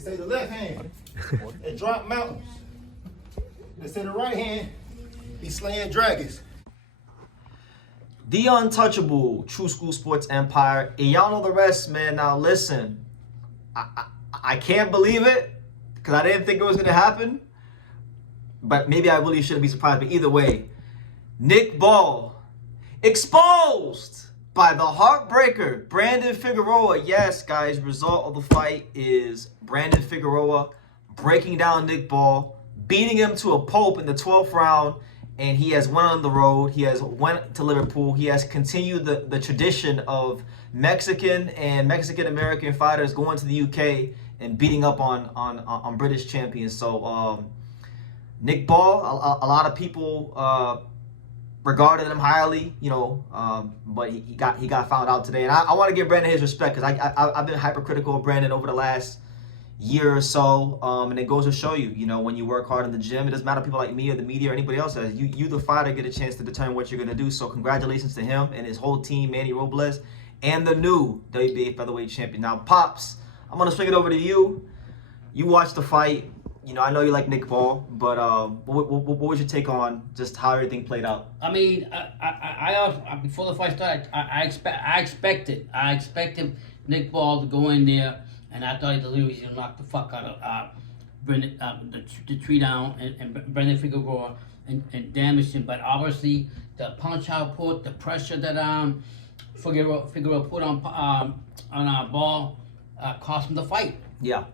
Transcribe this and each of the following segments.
They say the left hand, it drop mountains. They say the right hand, be slaying dragons. The untouchable True School Sports Empire. And y'all know the rest, man. Now listen, I can't believe it because I didn't think it was going to happen. But maybe I really shouldn't be surprised. But either way, Nick Ball exposed by the heartbreaker, Brandon Figueroa. Yes, guys, result of the fight is Brandon Figueroa breaking down Nick Ball, beating him to a pulp in the 12th round, and he has went on the road. He has went to Liverpool. He has continued the tradition of Mexican and Mexican-American fighters going to the UK and beating up on British champions. So Nick Ball, a lot of people regarded him highly, you know, but he got found out today. And I want to give Brandon his respect because I've been hypercritical of Brandon over the last year or so, and it goes to show you, you know, when you work hard in the gym, it doesn't matter people like me or the media or anybody else. You the fighter, get a chance to determine what you're going to do. So congratulations to him and his whole team, Manny Robles, and the new WBA featherweight champion. Now, Pops, I'm going to swing it over to you. You watched the fight. You know, I know you like Nick Ball, but what was your take on just how everything played out? I mean, I before the fight started, I expected Nick Ball to go in there, and I thought he literally was gonna knock the fuck out of Brendan, the tree down, and Brandon Figueroa and damage him. But obviously, the punch output, the pressure that Figueroa put on our Ball cost him the fight. Yeah,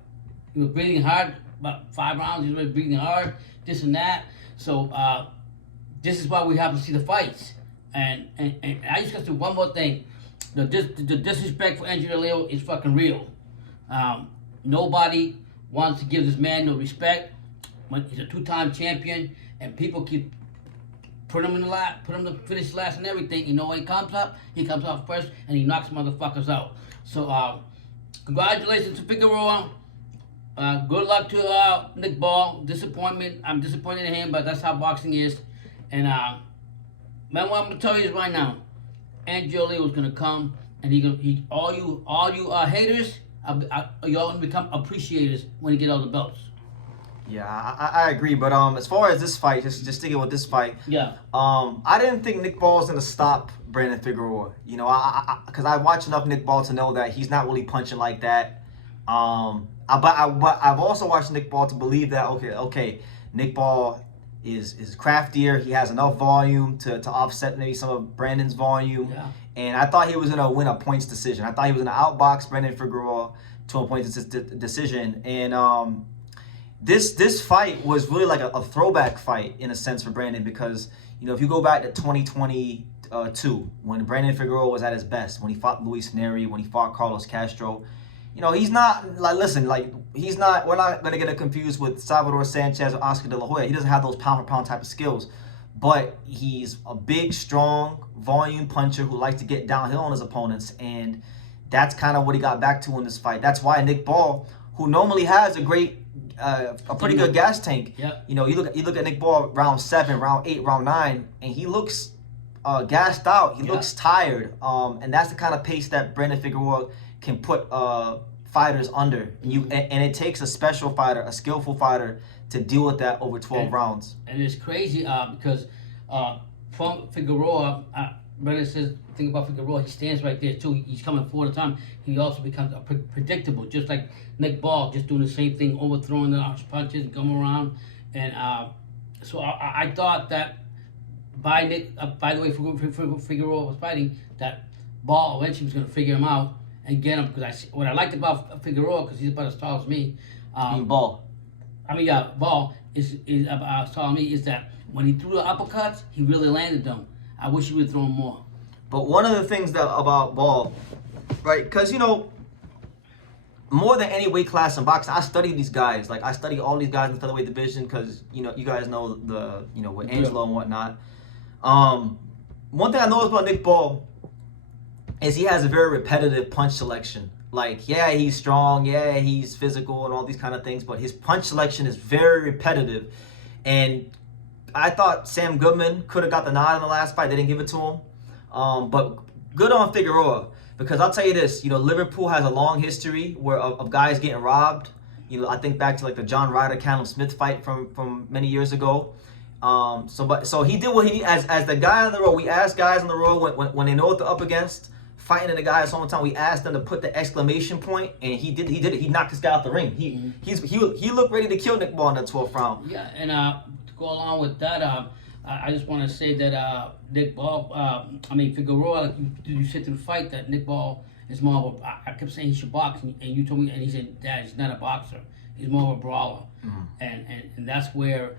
he was breathing hard. About 5 rounds, he was breathing hard, this and that. So this is why we have to see the fights. And I just got to do one more thing. The disrespect for Andrew Leo is fucking real. Nobody wants to give this man no respect when he's a 2-time champion, and people keep putting him in the lap, put him to finish last and everything. You know, when he comes up first, and he knocks motherfuckers out. So congratulations to Figueroa. Good luck to Nick Ball. Disappointment. I'm disappointed in him, but that's how boxing is. And man, what I'm gonna tell you is right now, Andrew Leo is gonna come, and all you haters, y'all gonna become appreciators when he get all the belts. Yeah, I agree. But as far as this fight, just sticking with this fight, yeah. I didn't think Nick Ball was gonna stop Brandon Figueroa. You know, because I watched enough Nick Ball to know that he's not really punching like that. But I've also watched Nick Ball to believe that okay, Nick Ball is craftier. He has enough volume to offset maybe some of Brandon's volume. Yeah. And I thought he was gonna win a points decision. I thought he was gonna outbox Brandon Figueroa to a points decision. And this fight was really like a throwback fight in a sense for Brandon, because you know, if you go back to 2022 when Brandon Figueroa was at his best, when he fought Luis Neri, when he fought Carlos Castro. You know, he's not, like, listen, like, he's not, we're not going to get it confused with Salvador Sanchez or Oscar De La Hoya. He doesn't have those pound-for-pound type of skills. But he's a big, strong, volume puncher who likes to get downhill on his opponents. And that's kind of what he got back to in this fight. That's why Nick Ball, who normally has a pretty good gas tank. Yep. You know, you look at Nick Ball round 7, round 8, round 9, and he looks gassed out. He looks tired. And that's the kind of pace that Brandon Figueroa can put fighters under. And it takes a special fighter, a skillful fighter, to deal with that over 12 rounds. And it's crazy because from Figueroa, Brandon says, think about Figueroa, he stands right there too. He's coming forward all the time. He also becomes predictable, just like Nick Ball, just doing the same thing, overthrowing the punches and going around. And so I thought that by the way Figueroa was fighting, that Ball eventually was going to figure him out and get him, because what I liked about Figueroa, because he's about as tall as me. Ball is about as tall as me, is that when he threw the uppercuts, he really landed them. I wish he would throw them more. But one of the things about Ball, right, because, you know, more than any weight class in boxing, I study these guys. Like, I study all these guys in the featherweight division because, you know, you guys know with Angelo and whatnot. One thing I noticed about Nick Ball is he has a very repetitive punch selection. Like, yeah, he's strong, yeah, he's physical and all these kind of things, but his punch selection is very repetitive. And I thought Sam Goodman could have got the nod in the last fight. They didn't give it to him. But good on Figueroa, because I'll tell you this, you know, Liverpool has a long history of guys getting robbed. You know, I think back to like the John Ryder, Callum Smith fight from many years ago. So he did what he as the guy on the road. We asked guys on the road when they know what they're up against, fighting in the guy's hometown. We asked them to put the exclamation point, and he did it. He knocked this guy out the ring. He looked ready to kill Nick Ball in the 12th round. Yeah, and to go along with that, I just want to say that Nick Ball, Figueroa, like you said through the fight, that Nick Ball is more of a, I kept saying he should box, and you told me, and he said, Dad, he's not a boxer. He's more of a brawler. And that's where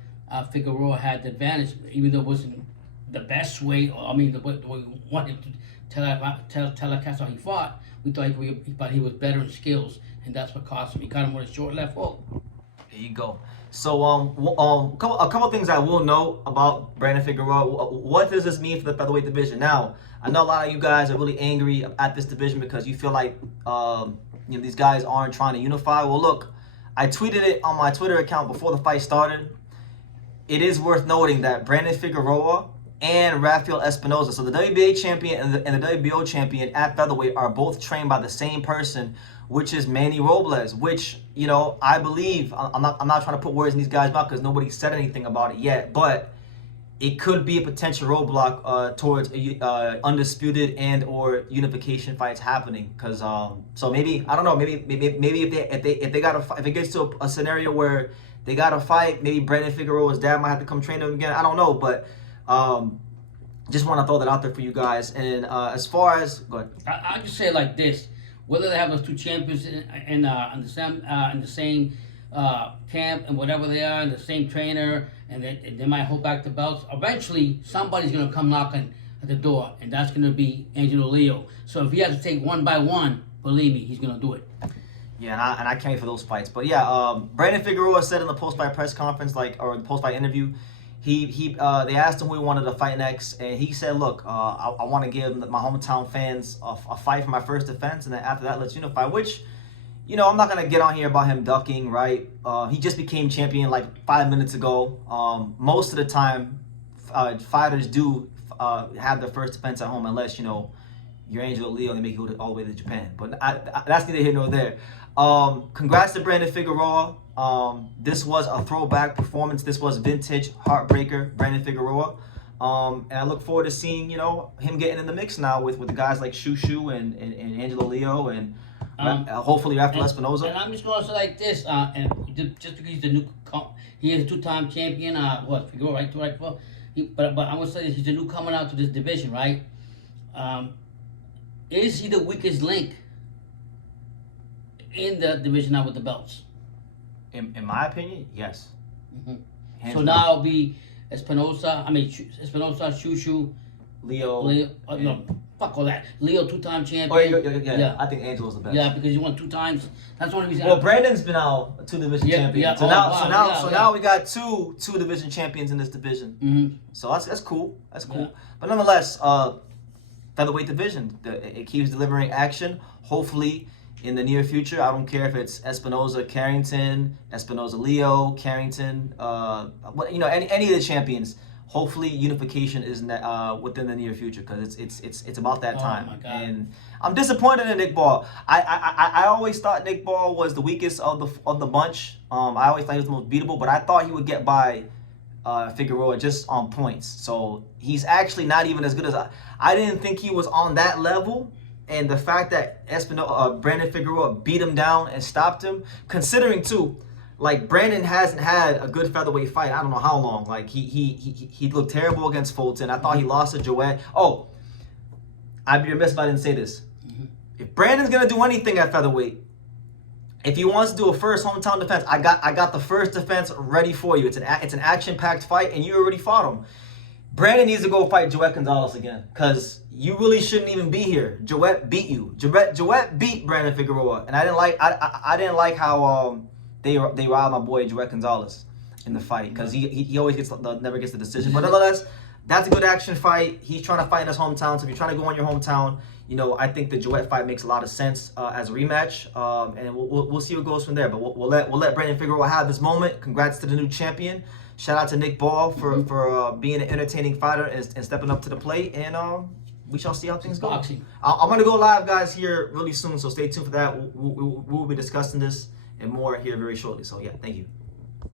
Figueroa had the advantage, even though it wasn't the best way, the way we wanted to telecast how he fought. We thought he was better in skills, and that's what cost him. He got him with a short left hook. There you go. So a couple things I will know about Brandon Figueroa. What does this mean for the featherweight division? Now, I know a lot of you guys are really angry at this division because you feel like these guys aren't trying to unify. Well, look, I tweeted it on my Twitter account before the fight started. It is worth noting that Brandon Figueroa and Rafael Espinoza, so the WBA champion and the WBO champion at featherweight, are both trained by the same person, which is Manny Robles, which, I believe, I'm not trying to put words in these guys' mouth because nobody said anything about it yet, but it could be a potential roadblock towards undisputed and or unification fights happening. Because so maybe, I don't know, maybe if they got if it gets to a scenario where they got to fight, maybe Brandon Figueroa's dad might have to come train them again. I don't know, but just want to throw that out there for you guys. And as far as, go ahead. I'll just say it like this: whether they have those two champions in the same camp and whatever they are, and the same trainer, and they might hold back the belts. Eventually, somebody's gonna come knocking at the door, and that's gonna be Angelo Leo. So if he has to take one by one, believe me, he's gonna do it. Yeah, and I can't wait for those fights. But yeah, Brandon Figueroa said in the post-fight press conference, or the post-fight interview, they asked him who he wanted to fight next, and he said, look, I want to give my hometown fans a fight for my first defense, and then after that, let's unify, which, I'm not going to get on here about him ducking, right? He just became champion like 5 minutes ago. Most of the time, fighters do have their first defense at home unless, you're Angelo Leo and they make you go all the way to Japan. But that's neither here nor there. Congrats to Brandon Figueroa. This was a throwback performance. This was vintage heartbreaker, Brandon Figueroa. And I look forward to seeing, him getting in the mix now with the guys like Shushu and Angelo Leo and hopefully Rafael Espinoza. And I'm just going to say like this, and just because he is a two-time champion, Figueroa, right? But I'm going to say this, he's a new coming out to this division, right? Is he the weakest link in the division now with the belts? In my opinion, yes. Mm-hmm. So now it'll be Espinoza, Shushu, Leo. No, fuck all that. Leo, two-time champion. Oh, yeah. I think Angelo's the best. Yeah, because he won 2 times. That's the only reason. Well, Brandon's been out 2 division champion. Yeah. So now we got two division champions in this division. Mm-hmm. So that's cool. That's cool. Yeah. But nonetheless, featherweight division, it keeps delivering action. Hopefully, in the near future, I don't care if it's Espinoza Carrington, Espinoza Leo Carrington, any of the champions. Hopefully, unification is within the near future because it's about that time. My God. And I'm disappointed in Nick Ball. I always thought Nick Ball was the weakest of the bunch. I always thought he was the most beatable, but I thought he would get by Figueroa just on points. So he's actually not even as good as I didn't think he was on that level. And the fact that Brandon Figueroa beat him down and stopped him, considering too, like Brandon hasn't had a good featherweight fight. I don't know how long. Like he looked terrible against Fulton. I thought he lost to Joet. Oh, I'd be remiss if I didn't say this. Mm-hmm. If Brandon's gonna do anything at featherweight, if he wants to do a first hometown defense, I got the first defense ready for you. It's an action-packed fight, and you already fought him. Brandon needs to go fight Joet Gonzalez again, because you really shouldn't even be here. Joet beat you. Joet beat Brandon Figueroa, and I didn't like how they robbed my boy Joet Gonzalez in the fight, because he always never gets the decision. But nonetheless, that's a good action fight. He's trying to fight in his hometown, so if you're trying to go in your hometown, I think the Joet fight makes a lot of sense as a rematch, and we'll see what goes from there. But we'll let Brandon Figueroa have his moment. Congrats to the new champion. Shout out to Nick Ball for being an entertaining fighter and stepping up to the plate. And we shall see how things go. Boxing. I'm going to go live, guys, here really soon, so stay tuned for that. We'll be discussing this and more here very shortly. So yeah, thank you.